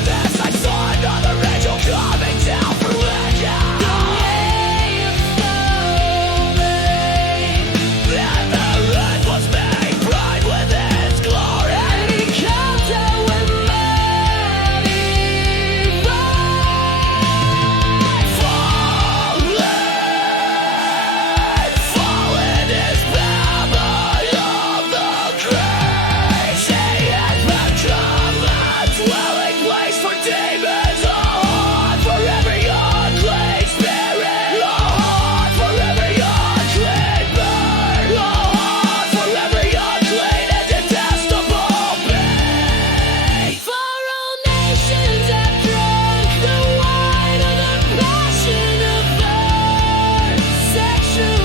this, I saw another angel coming down from heaven. The way of falling, and the earth was made bright with His glory. And He comes out with mighty light. Fallen is Babylon of the great. She has become a dwelling place for demons, a haunt for every unclean spirit, a haunt for every unclean bird, a haunt for every unclean and detestable being. For all nations have drunk the wine of the passion of earth, sexual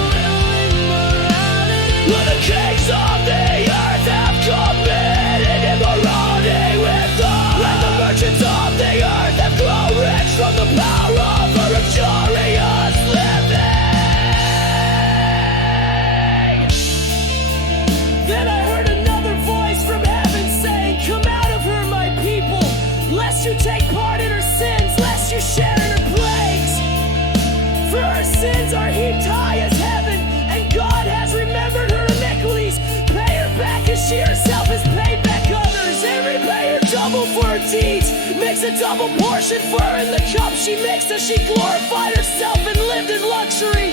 immorality. For the kings of the earth have committed immorality with us, and the merchants of the earth have grown rich from the power of their luxurious living. Then I heard another voice from heaven saying, "Come out of her, my people, lest you take part in her sins, lest you share in her plagues. For her sins are heaped high as heaven, and God has remembered her iniquities. Pay her back as she herself has paid back others, and repay her double for her deeds. Mix a double portion for her in the cup she mixed as she glorified herself and lived in luxury.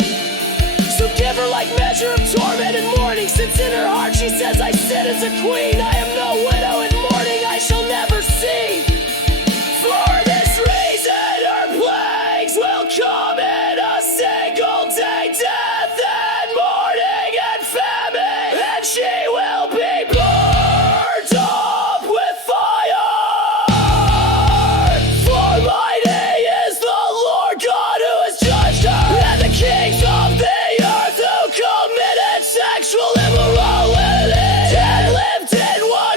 So give her like measure of torment and mourning, since in her heart she says, I sit as a queen. I am no widow, and mourning I shall never see. For this reason her plagues will come in a single day, death and mourning and famine, and she will be burned up with fire. For mighty is the Lord God who has judged her, and the kings of the earth who committed sexual immorality and lived in one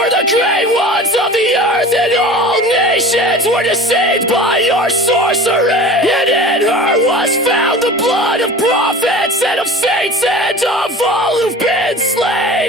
were the great ones of the earth, and all nations were deceived by your sorcery. And in her was found the blood of prophets and of saints and of all who've been slain.